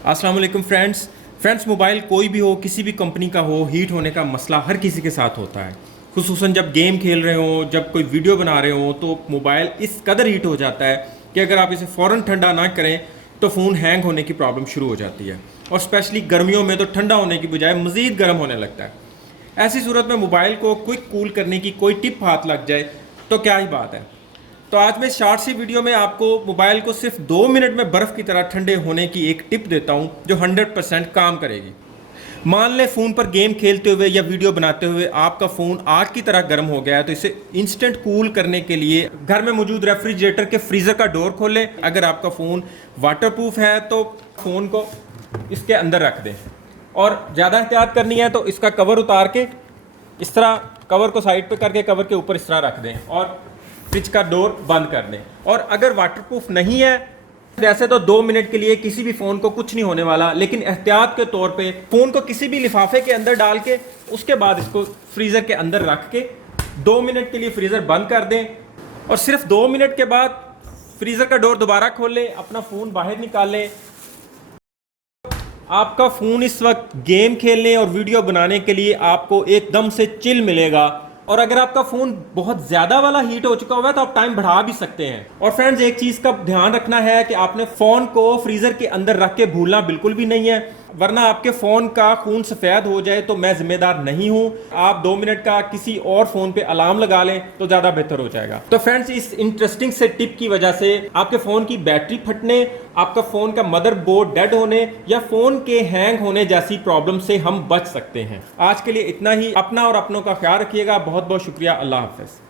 अस्सलाम वालेकुम friends, mobile कोई भी हो, किसी भी कंपनी का हो, हीट होने का मसला हर किसी के साथ होता है। खुसूसन जब गेम खेल रहे हो, जब कोई वीडियो बना रहे हो, तो मोबाइल इस कदर हीट हो जाता है कि अगर आप इसे फ़ौरन ठंडा ना करें तो फ़ोन हैंग होने की प्रॉब्लम शुरू हो जाती है। और स्पेशली गर्मियों में तो ठंडा होने की बजाय मज़ीद गर्म होने लगता है। ऐसी सूरत में मोबाइल को क्विक कूल करने की कोई टिप हाथ लग जाए तो क्या ही बात है। तो आज मैं शॉर्ट सी वीडियो में आपको मोबाइल को सिर्फ 2 मिनट में बर्फ़ की तरह ठंडे होने की एक टिप देता हूं जो 100% काम करेगी। मान लें फ़ोन पर गेम खेलते हुए या वीडियो बनाते हुए आपका फ़ोन आग की तरह गर्म हो गया है, तो इसे इंस्टेंट कूल करने के लिए घर में मौजूद रेफ्रिजरेटर के फ्रीज़र का डोर खोलें। अगर आपका फ़ोन वाटरप्रूफ है तो फ़ोन को इसके अंदर रख दें, और ज़्यादा एहतियात करनी है तो इसका कवर उतार के इस तरह कवर को साइड पे करके कवर के ऊपर इस तरह रख दें और फ्रिज का डोर बंद कर दें। और अगर वाटरप्रूफ नहीं है, वैसे तो 2 मिनट के लिए किसी भी फ़ोन को कुछ नहीं होने वाला, लेकिन एहतियात के तौर पे फ़ोन को किसी भी लिफाफे के अंदर डाल के उसके बाद इसको फ्रीज़र के अंदर रख के 2 मिनट के लिए फ्रीज़र बंद कर दें। और सिर्फ 2 मिनट के बाद फ्रीज़र का डोर दोबारा खोल लें, अपना फ़ोन बाहर निकाल लें। आपका फ़ोन इस वक्त गेम खेलने और वीडियो बनाने के लिए आपको एकदम से चिल मिलेगा। और अगर आपका फ़ोन बहुत ज़्यादा वाला हीट हो चुका हुआ है तो आप टाइम बढ़ा भी सकते हैं। और फ्रेंड्स, एक चीज़ का ध्यान रखना है कि आपने फ़ोन को फ्रीज़र के अंदर रख के भूलना बिल्कुल भी नहीं है, वरना आपके फ़ोन का खून सफ़ेद हो जाए तो मैं ज़िम्मेदार नहीं हूँ। आप 2 मिनट का किसी और फ़ोन पे अलार्म लगा लें तो ज़्यादा बेहतर हो जाएगा। तो फ्रेंड्स, इस इंटरेस्टिंग से टिप की वजह से आपके फ़ोन की बैटरी फटने, आपका फ़ोन का मदरबोर्ड डेड होने या फ़ोन के हैंग होने जैसी प्रॉब्लम से हम बच सकते हैं। आज के लिए इतना ही। अपना और अपनों का ख्याल रखिएगा। बहुत बहुत शुक्रिया। अल्लाह हाफ़िज़।